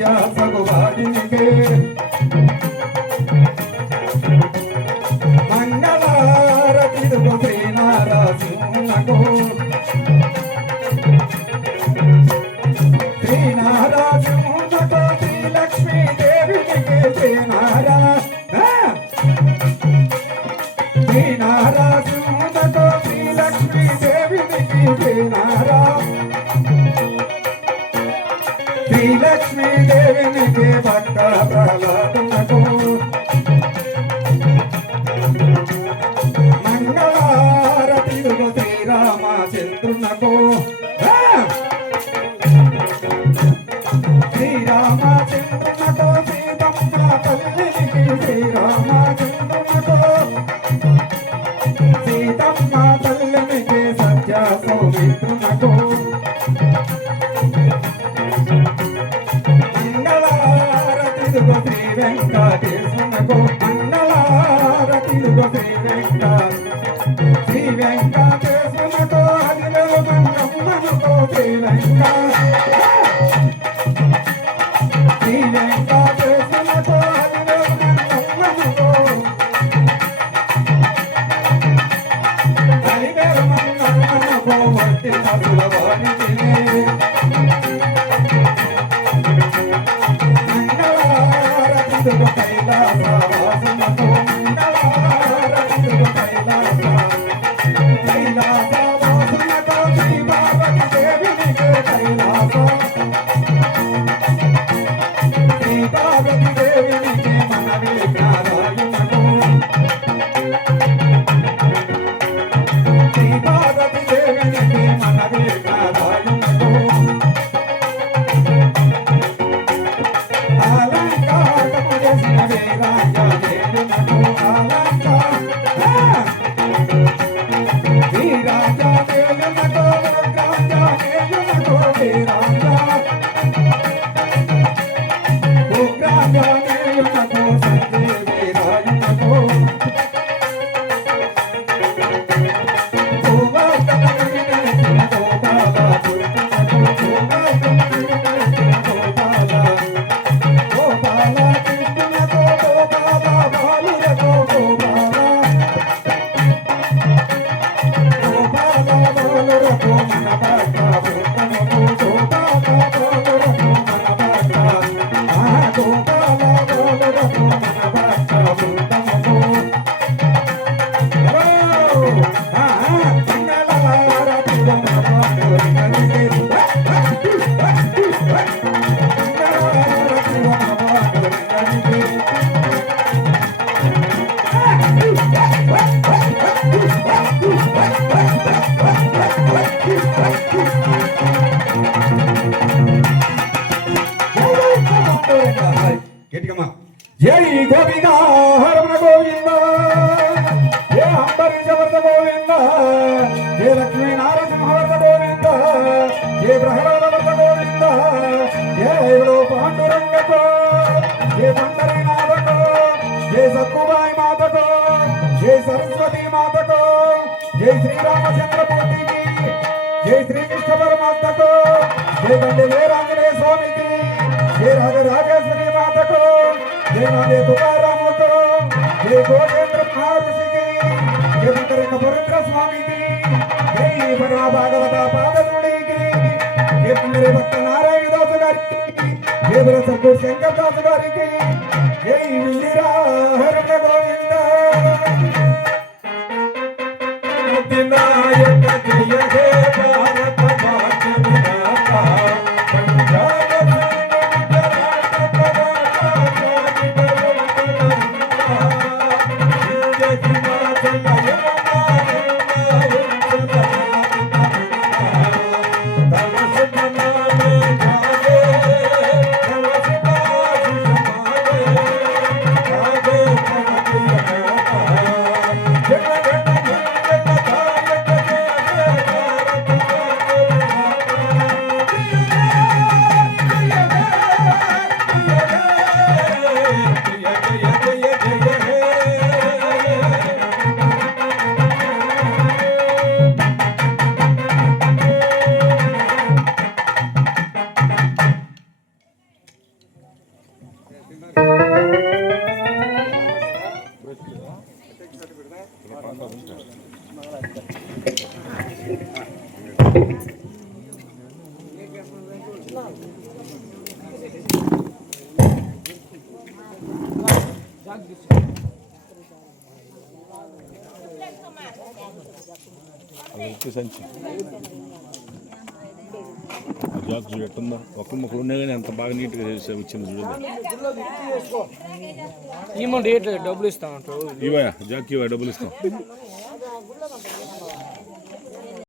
సత్యాసగు వాడినికే మంగళారతిరుగు శ్రీనారాసింహకు శ్రీనారాసింహకు శ్రీలక్ష్మీదేవికి శ్రీనారాసింహకు శ్రీలక్ష్మీదేవికి శ్రీలక్ష్మీదేవికి భక్త ప్రహ్లాదునకు మంగళారతిరుగు శ్రీరామచంద్రునకు శ్రీరామచంద్రునకు సీతమ్మ తల్లికి శ్రీరామచంద్రునకు సీతమ్మ తల్లికి సత్య సౌమిత్రునకు మంగళారతిరుగు శ్రీ వెంకటేశునకు మంగళారతిరుగు శ్రీ వెంకటేశునకు హరిలో మంగమ్మనుకో శ్రీ వెంకటేశునకు హరిలో మంగమ్మనుకో హరివేరు మంగమ్మనుకో వట్టి పసుల వారికి మంగళారతిరుగు కైలాసవాసునకు మంగళారతిరుగు కైలాసవాసునకు శ్రీ పార్వతీ దేవికి శ్రీ పార్వతీ దేవికి మనవి నారాయణకు శ్రీ పార్వతీ దేవికి మనవి నారాయణకు అలంకారము చేసిన వీరాంజనేయునకు వీరాంజనేయునకు ఉగ్రాంజనేయునకు ఉగ్రాంజనేయునకు సంజయ వీరాయునకు జై గోపికా హరమణ గోవింద జయ అంబరీషవర్ధ గోవింద జయ లక్ష్మీ నారసింహవర్ధ గోవింద జయ ప్రహ్లాదవర్ధ గోవింద జయ పాండురంగకో జయ పండరీనాథకో జయ సత్కుబాయి మాతకో జయ సరస్వతీ మాతకో జయ శ్రీరామచంద్రమూర్తికి జయ శ్రీకృష్ణ పరమాత్మకో జయ దండే వీరాంజనేయ స్వామికి జయ రాజరాజేశ్వరి మాతకో జయ నాదే తుకారాముకు జయ గోవింద్ర మహర్షికి జయ మంత్రిక పవిత్ర స్వామికి జై పరమ భాగవత పాదనుడికి జయ పుండరి భక్త నారాయణ దాసు గారికి జయ సద్గురు శంకర్ దాసు గారికి జై ఇందిరా హరణ గోవింద నాయక జయ హే భారత భాగ్య విధాత అది సంచి జాక్ చూడు ఎట్టుందా ఒక్క మొక్కలు ఉన్నాయి కానీ అంత బాగా నీట్గా వచ్చింది చూడండి. ఈ రేట్ డబ్బులు ఇస్తామంటారు ఇవా జాక్ ఇవా డబ్బులు ఇస్తాం.